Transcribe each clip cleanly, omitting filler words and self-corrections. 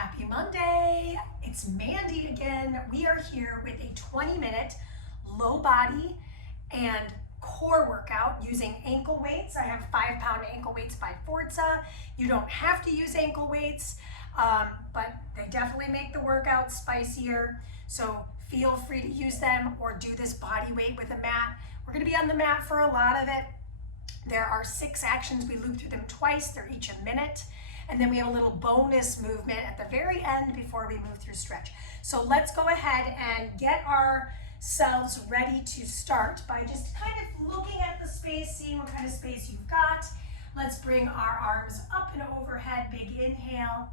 Happy Monday. It's Mandy again. We are here with a 20-minute low body and core workout using ankle weights. I have 5-pound ankle weights by Forza. You don't have to use ankle weights, but they definitely make the workout spicier. So feel free to use them or do this body weight with a mat. We're going to be on the mat for a lot of it. There are 6 actions. We loop through them twice. They're each a minute. And then we have a little bonus movement at the very end before we move through stretch. So let's go ahead and get ourselves ready to start by just kind of looking at the space, seeing what kind of space you've got. Let's bring our arms up and overhead. Big inhale.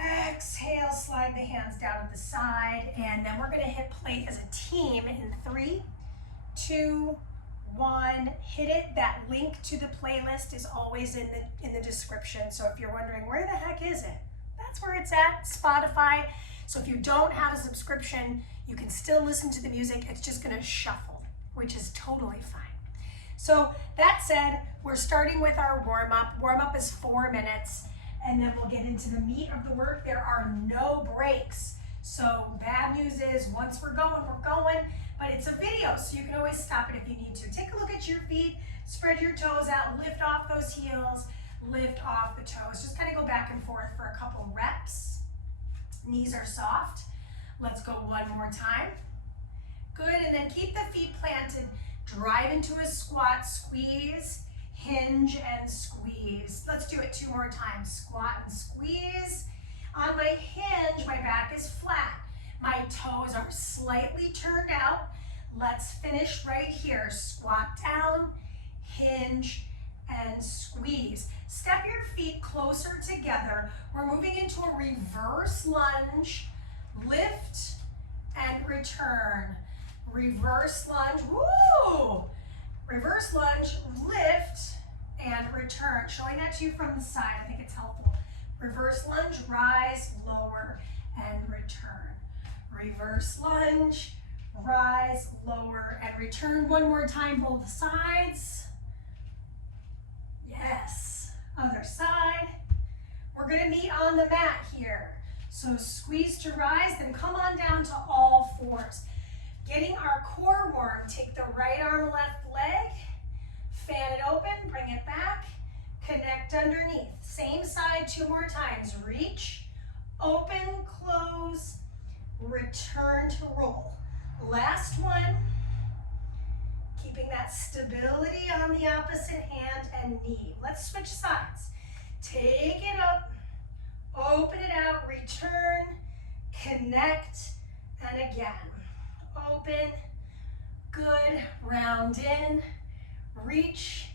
Exhale, slide the hands down to the side. And then we're going to hit play as a team in 3, 2, 1. Hit it. That link to the playlist is always in the description. So if you're wondering where the heck is it, that's where it's at, Spotify. So if you don't have a subscription, you can still listen to the music. It's just going to shuffle, which is totally fine. So that said, we're starting with our warm-up. Warm-up is 4 minutes, and then we'll get into the meat of the work. There are no breaks. So bad news is once we're going, but it's a video, so you can always stop it if you need to. Take a look at your feet, spread your toes out, lift off those heels, lift off the toes. Just kind of go back and forth for a couple reps. Knees are soft. Let's go one more time. Good, and then keep the feet planted. Drive into a squat, squeeze, hinge and squeeze. Let's do it 2 more times. Squat and squeeze. On my hinge, my back is flat. My toes are slightly turned out. Let's finish right here. Squat down, hinge, and squeeze. Step your feet closer together. We're moving into a reverse lunge. Lift and return. Reverse lunge. Woo! Reverse lunge, lift, and return. Showing that to you from the side. I think it's helpful. Reverse lunge, rise, lower, and return. Reverse lunge, rise, lower, and return. One more time, both sides. Yes, other side. We're gonna meet on the mat here. So squeeze to rise, then come on down to all 4s. Getting our core warm, take the right arm, left leg, fan it open, bring it back, connect underneath. Same side 2 more times. Reach, open, close, return to roll. Last one. Keeping that stability on the opposite hand and knee. Let's switch sides. Take it up, open it out, return, connect, and again. Open, good, round in, reach,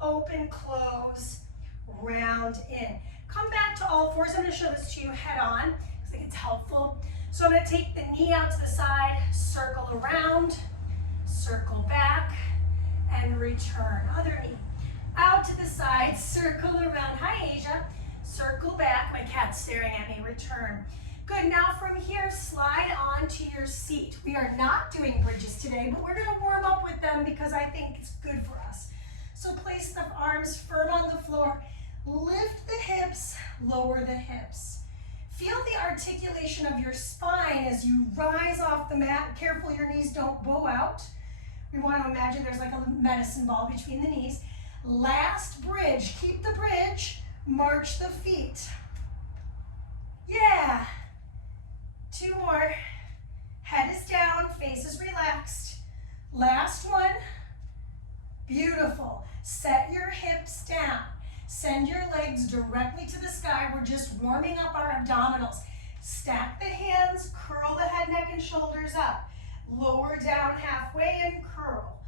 open, close, round in. Come back to all 4s. I'm going to show this to you head on because I think it's helpful. So I'm going to take the knee out to the side, circle around, circle back, and return. Other knee out to the side, circle around. Hi, Asia. Circle back. My cat's staring at me. Return. Good. Now from here, slide onto your seat. We are not doing bridges today, but we're going to warm up with them because I think it's good for us. So place the arms firm on the floor. Lift the hips, lower the hips. Feel the articulation of your spine as you rise off the mat. Careful your knees don't bow out. We want to imagine there's like a medicine ball between the knees. Last bridge. Keep the bridge. March the feet. Yeah. 2 more. Head is down, face is relaxed. Last one. Beautiful. Set your hips down. Send your legs directly to the sky. We're just warming up our abdominals. Stack the hands, curl the head, neck, and shoulders up. Lower down halfway and curl.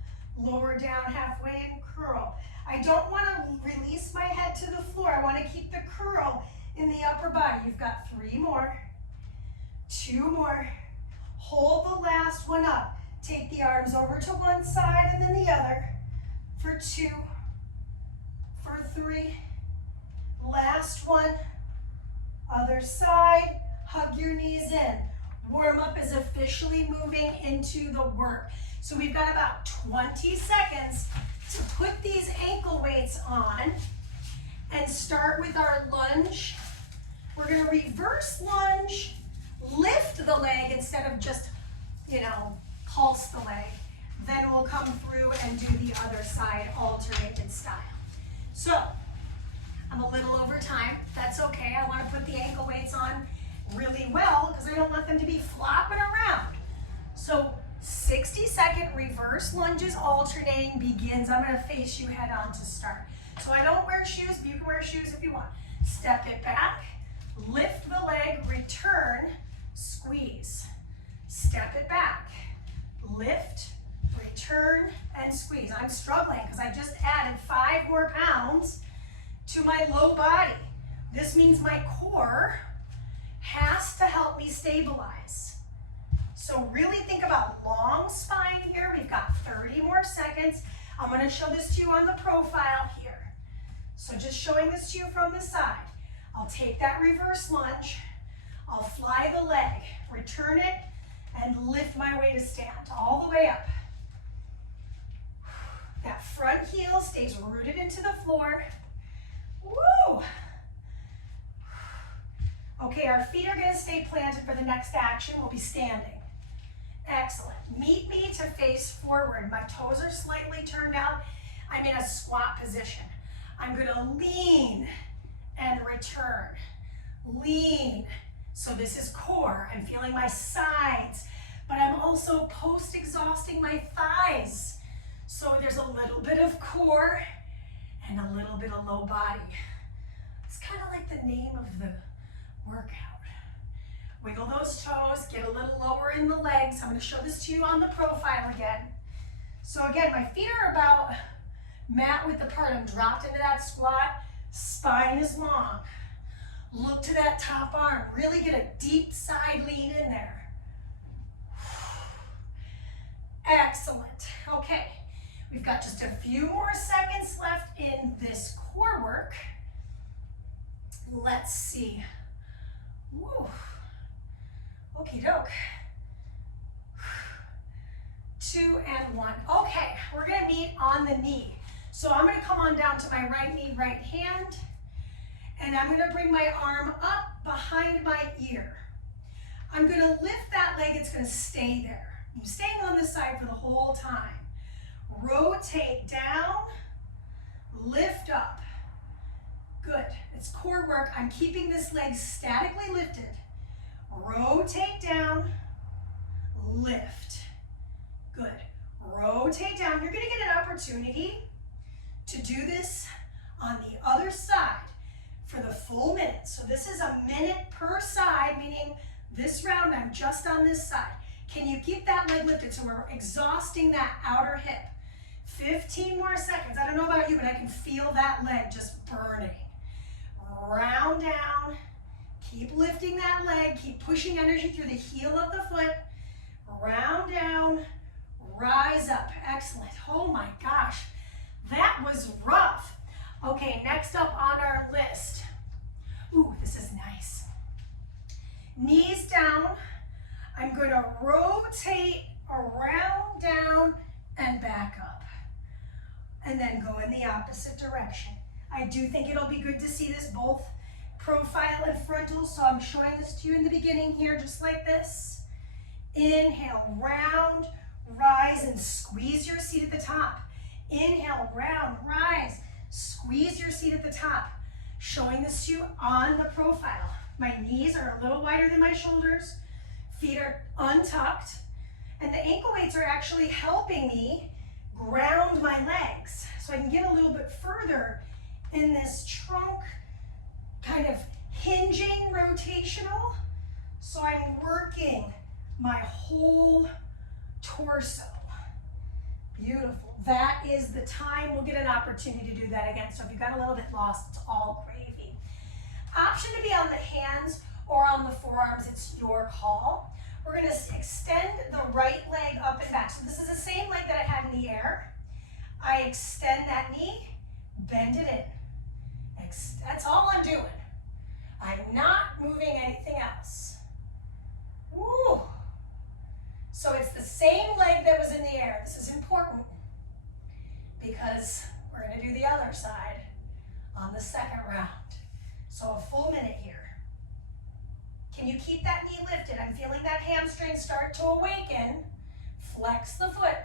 Lower down halfway and curl. I don't want to release my head to the floor. I want to keep the curl in the upper body. You've got 3 more. 2 more. Hold the last one up. Take the arms over to one side and then the other. For 2. For 3. Last one. Other side. Hug your knees in. Warm up is officially moving into the work. So we've got about 20 seconds to put these ankle weights on and start with our lunge We're gonna reverse lunge, lift the leg instead of just, pulse the leg. Then we'll come through and do the other side, alternated style. So, I'm a little over time, that's okay. I wanna put the ankle weights on really well because I don't want them to be flopping around. So, 60-second reverse lunges alternating begins. I'm gonna face you head on to start. So I don't wear shoes, but you can wear shoes if you want. Step it back, lift the leg, return, squeeze. Step it back, lift, return, and squeeze. I'm struggling because I just added 5 more pounds to my low body. This means my core has to help me stabilize. So really think about long spine here. We've got 30 more seconds. I'm going to show this to you on the profile here. So just showing this to you from the side. I'll take that reverse lunge. I'll fly the leg, return it, and lift my way to stand all the way up. That front heel stays rooted into the floor. Woo! Okay, our feet are going to stay planted for the next action. We'll be standing. Excellent. Meet me to face forward. My toes are slightly turned out. I'm in a squat position. I'm going to lean and return. Lean. So this is core. I'm feeling my sides, but I'm also post-exhausting my thighs. So there's a little bit of core and a little bit of low body. It's kind of like the name of the workout. Wiggle those toes, get a little lower in the legs. I'm going to show this to you on the profile again. So again, my feet are about mat width apart. I'm dropped into that squat. Spine is long. Look to that top arm. Really get a deep side lean in there. Excellent. Okay, we've got just a few more seconds left in this core work. Let's see. Woo. Okie doke. 2 and 1. Okay, we're gonna meet on the knee. So I'm gonna come on down to my right knee, right hand, and I'm gonna bring my arm up behind my ear. I'm gonna lift that leg, it's gonna stay there. I'm staying on this side for the whole time. Rotate down, lift up. Good, it's core work. I'm keeping this leg statically lifted. Rotate down, lift. Good. Rotate down. You're going to get an opportunity to do this on the other side for the full minute. So this is a minute per side, meaning this round I'm just on this side. Can you keep that leg lifted? So we're exhausting that outer hip. 15 more seconds. I don't know about you, but I can feel that leg just burning. Round down. Keep lifting that leg. Keep pushing energy through the heel of the foot. Round down. Rise up. Excellent. Oh my gosh. That was rough. Okay, next up on our list. Ooh, this is nice. Knees down. I'm going to rotate around, down, and back up. And then go in the opposite direction. I do think it'll be good to see this both profile and frontal, so I'm showing this to you in the beginning here, just like this. Inhale, round, rise, and squeeze your seat at the top. Inhale, round, rise, squeeze your seat at the top. Showing this to you on the profile. My knees are a little wider than my shoulders, feet are untucked, and the ankle weights are actually helping me ground my legs so I can get a little bit further in this trunk kind of hinging rotational. So I'm working my whole torso. Beautiful. That is the time. We'll get an opportunity to do that again. So if you got a little bit lost, it's all gravy. Option to be on the hands or on the forearms, it's your call. We're going to extend the right leg up and back. So this is the same leg that I had in the air. I extend that knee, bend it in. That's all I'm doing. I'm not moving anything else. Woo. So it's the same leg that was in the air. This is important because we're going to do the other side on the second round. So a full minute here. Can you keep that knee lifted? I'm feeling that hamstring start to awaken. Flex the foot.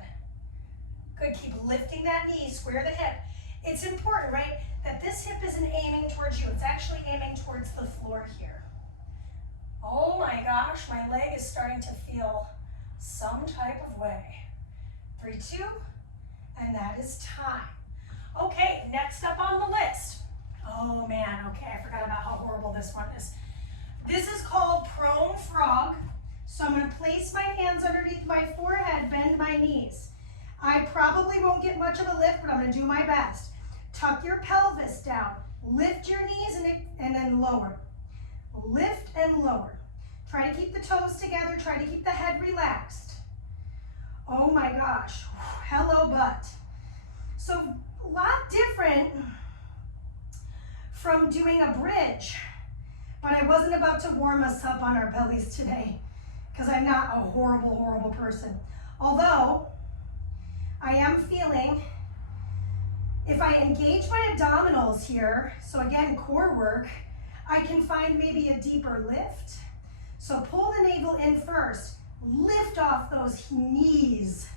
Good, keep lifting that knee, square the hip. It's important, right, that this hip isn't aiming towards you. It's actually aiming towards the floor here. Oh my gosh, my leg is starting to feel some type of way. 3, 2, and that is time. Okay, next up on the list. Oh man, okay, I forgot about how horrible this one is. This is called prone frog. So I'm gonna place my hands underneath my forehead, bend my knees. I probably won't get much of a lift, but I'm gonna do my best. Tuck your pelvis down. Lift your knees and then lower. Lift and lower. Try to keep the toes together. Try to keep the head relaxed. Oh my gosh. Hello, butt. So a lot different from doing a bridge, but I wasn't about to warm us up on our bellies today because I'm not a horrible, horrible person. Although I am feeling, if I engage my abdominals here, so again, core work, I can find maybe a deeper lift. So pull the navel in first, lift off those knees.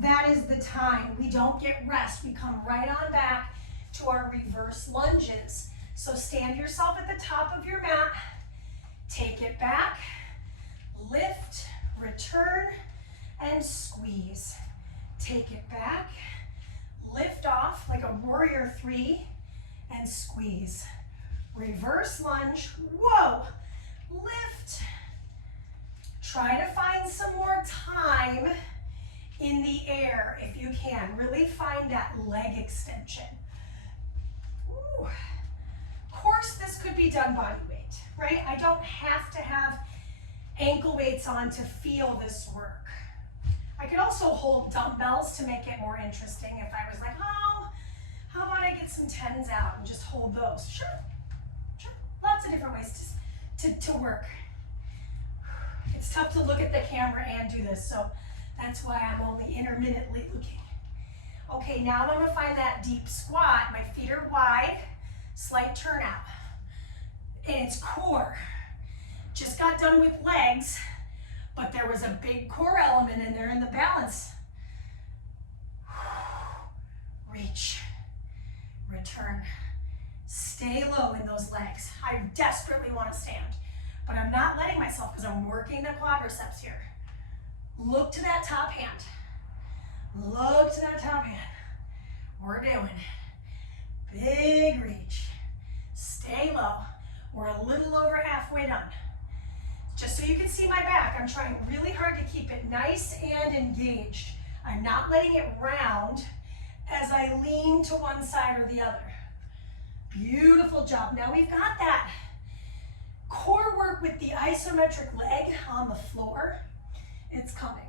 That is the time. We don't get rest. We come right on back to our reverse lunges. So stand yourself at the top of your mat, take it back, lift, return, and squeeze. Take it back, lift off like a warrior 3, and squeeze. Reverse lunge, whoa, lift. Try to find some more time in the air if you can. Really find that leg extension. Ooh. Of course, this could be done body weight, right? I don't have to have ankle weights on to feel this work. I could also hold dumbbells to make it more interesting if I was like, oh, how about I get some 10s out and just hold those? Sure, sure. Lots of different ways to work. It's tough to look at the camera and do this, so that's why I'm only intermittently looking. Okay, now I'm gonna find that deep squat. My feet are wide, slight turnout. And it's core. Just got done with legs, but there was a big core element in there in the balance. Reach, return. Stay low in those legs. I desperately want to stand, but I'm not letting myself because I'm working the quadriceps here. Look to that top hand. Look to that top hand. We're doing it. Big reach. Stay low. We're a little over halfway done. Just so you can see my back, I'm trying really hard to keep it nice and engaged. I'm not letting it round as I lean to one side or the other. Beautiful job. Now we've got that core work with the isometric leg on the floor. It's coming.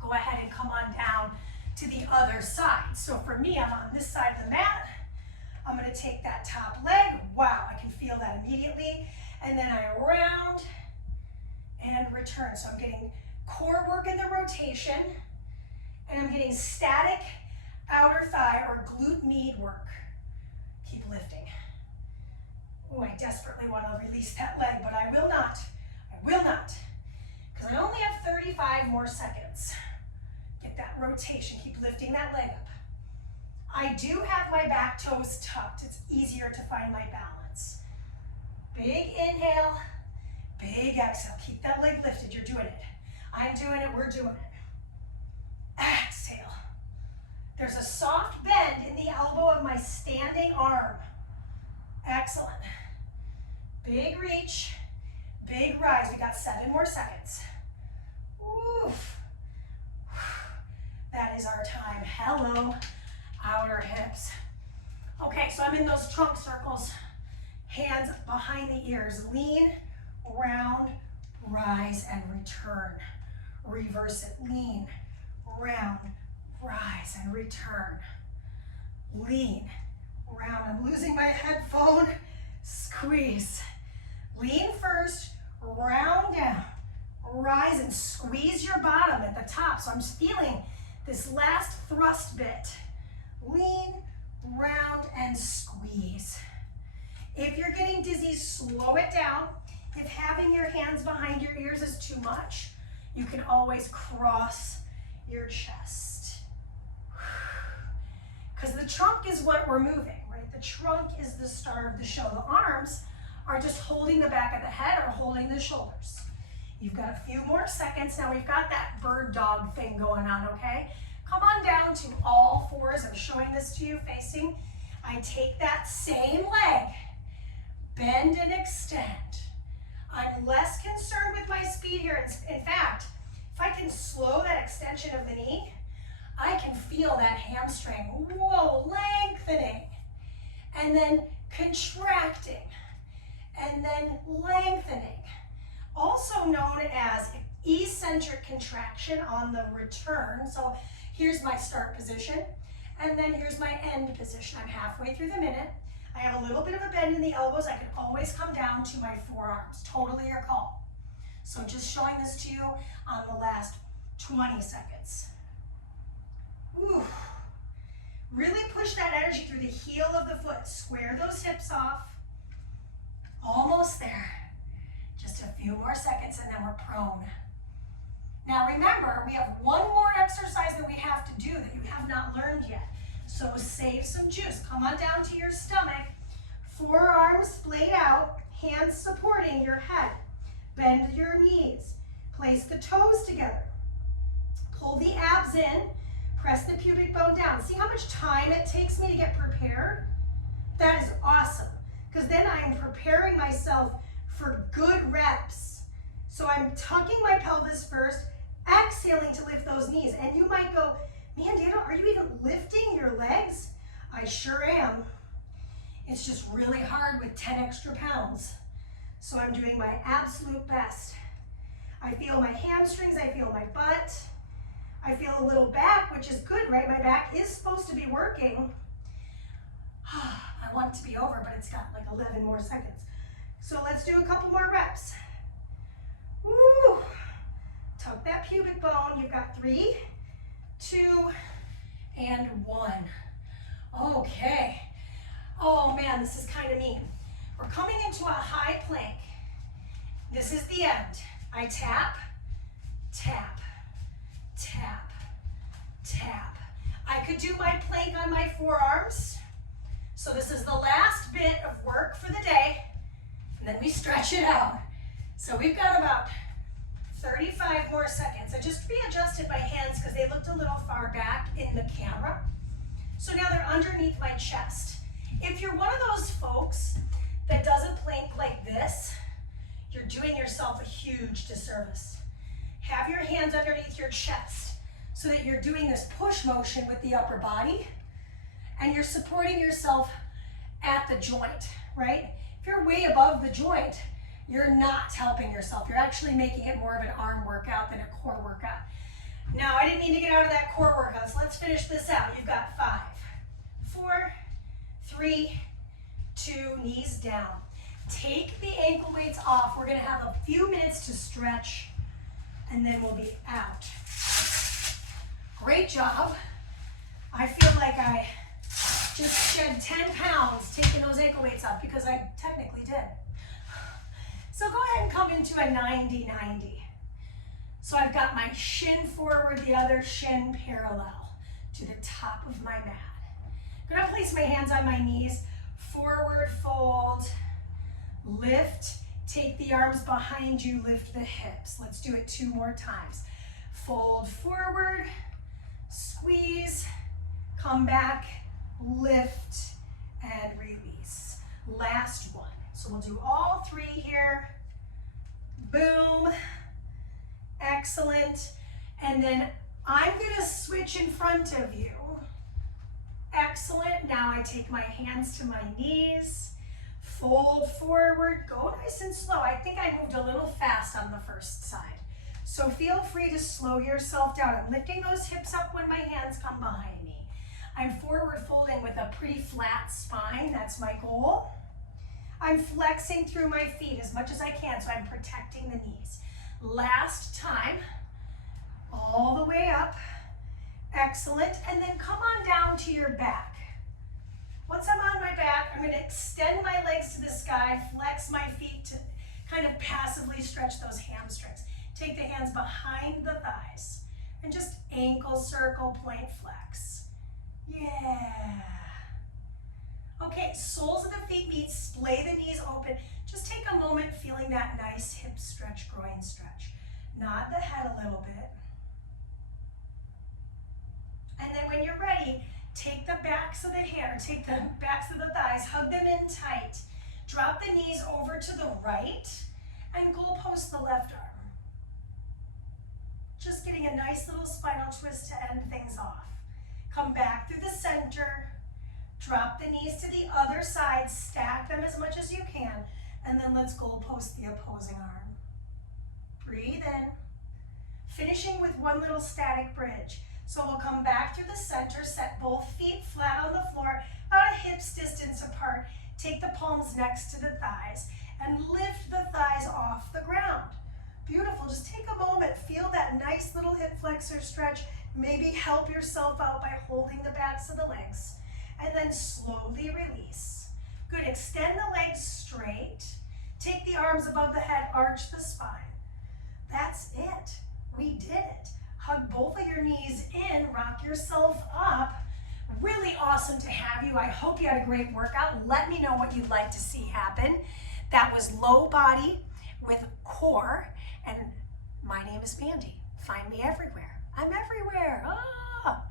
Go ahead and come on down to the other side. So for me, I'm on this side of the mat. I'm going to take that top leg. Wow, I can feel that immediately. And then I round and return. So I'm getting core work in the rotation, and I'm getting static outer thigh or glute med work. Keep lifting. Oh, I desperately want to release that leg, but I will not. I will not. Because I only have 35 more seconds. Get that rotation. Keep lifting that leg up. I do have my back toes tucked. It's easier to find my balance. Big inhale, big exhale. Keep that leg lifted. You're doing it. I'm doing it. We're doing it. Exhale. There's a soft bend in the elbow of my standing arm. Excellent. Big reach, big rise. We got 7 more seconds. Oof. That is our time. Hello, outer hips. Okay, so I'm in those trunk circles. Hands behind the ears. Lean, round, rise, and return. Reverse it. Lean, round, rise, and return. Lean, round. I'm losing my headphone. Squeeze. Lean first, round down, rise, and squeeze your bottom at the top. So I'm just feeling this last thrust bit. Lean, round, and squeeze. If you're getting dizzy, slow it down. If having your hands behind your ears is too much, you can always cross your chest. Because the trunk is what we're moving, right? The trunk is the star of the show. The arms are just holding the back of the head or holding the shoulders. You've got a few more seconds. Now we've got that bird dog thing going on, okay? Come on down to all fours. I'm showing this to you facing. I take that same leg, bend and extend. I'm less concerned with my speed here. In fact, if I can slow that extension of the knee, I can feel that hamstring, whoa, lengthening, and then contracting, and then lengthening. Also known as eccentric contraction on the return. So here's my start position, and then here's my end position. I'm halfway through the minute. I have a little bit of a bend in the elbows. I can always come down to my forearms, totally your call. So just showing this to you on the last 20 seconds. Ooh. Really push that energy through the heel of the foot. Square those hips off. Almost there. Just a few more seconds and then we're prone. Now remember, we have one more exercise that we have to do that you have not learned yet. So save some juice. Come on down to your stomach. Forearms splayed out, hands supporting your head. Bend your knees. Place the toes together. Pull the abs in. Press the pubic bone down. See how much time it takes me to get prepared? That is awesome, because then I'm preparing myself for good reps. So I'm tucking my pelvis first, exhaling to lift those knees. And you might go, man, Dana, are you even lifting your legs? I sure am. It's just really hard with 10 extra pounds. So I'm doing my absolute best. I feel my hamstrings, I feel my butt. I feel a little back, which is good, right? My back is supposed to be working. I want it to be over, but it's got like 11 more seconds. So let's do a couple more reps. Woo! Tuck that pubic bone. You've got 3, 2, and 1. Okay. Oh man, this is kind of mean. We're coming into a high plank. This is the end. I tap, tap, tap, tap. I could do my plank on my forearms. So this is the last bit of work for the day, and then we stretch it out. So we've got about 35 more seconds. I just readjusted my hands because they looked a little far back in the camera. So now they're underneath my chest. If you're one of those folks that doesn't plank like this, you're doing yourself a huge disservice. Have your hands underneath your chest so that you're doing this push motion with the upper body and you're supporting yourself at the joint, right? If you're way above the joint, you're not helping yourself. You're actually making it more of an arm workout than a core workout. Now, I didn't mean to get out of that core workout, so let's finish this out. You've got 5, 4, 3, 2, knees down. Take the ankle weights off. We're gonna have a few minutes to stretch and then we'll be out. Great job. I feel like I just shed 10 pounds taking those ankle weights off because I technically did. So go ahead and come into a 90-90. So I've got my shin forward, the other shin parallel to the top of my mat. I'm gonna place my hands on my knees, forward fold, lift, take the arms behind you, lift the hips. Let's do it 2 more times. Fold forward, squeeze, come back, lift, and release. Last one. So we'll do all 3 here. Boom. Excellent. And then I'm gonna switch in front of you. Excellent. Now I take my hands to my knees, fold forward, go nice and slow. I think I moved a little fast on the first side. So feel free to slow yourself down. I'm lifting those hips up when my hands come behind me. I'm forward folding with a pretty flat spine. That's my goal. I'm flexing through my feet as much as I can, so I'm protecting the knees. Last time, all the way up. Excellent. And then come on down to your back. Once I'm on my back, I'm going to extend my legs to the sky, flex my feet to kind kind of passively stretch those hamstrings. Take the hands behind the thighs and just ankle circle, point flex. Yeah. Okay, soles of the feet meet, splay the knees open. Just take a moment feeling that nice hip stretch, groin stretch. Nod the head a little bit. And then when you're ready, take the backs of the thighs, hug them in tight. Drop the knees over to the right and goalpost the left arm. Just getting a nice little spinal twist to end things off. Come back through the center. Drop the knees to the other side, stack them as much as you can, and then let's goalpost the opposing arm. Breathe in. Finishing with one little static bridge. So we'll come back through the center, set both feet flat on the floor, about a hip's distance apart. Take the palms next to the thighs and lift the thighs off the ground. Beautiful. Just take a moment, feel that nice little hip flexor stretch. Maybe help yourself out by holding the backs of the legs. And then slowly release. Good, extend the legs straight. Take the arms above the head, arch the spine. That's it. We did it. Hug both of your knees in, rock yourself up. Really awesome to have you. I hope you had a great workout. Let me know what you'd like to see happen. That was low body with core, and my name is Mandy. Find me everywhere. I'm everywhere. Ah.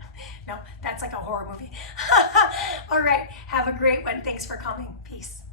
No, that's like a horror movie. All right, have a great one. Thanks for coming. Peace.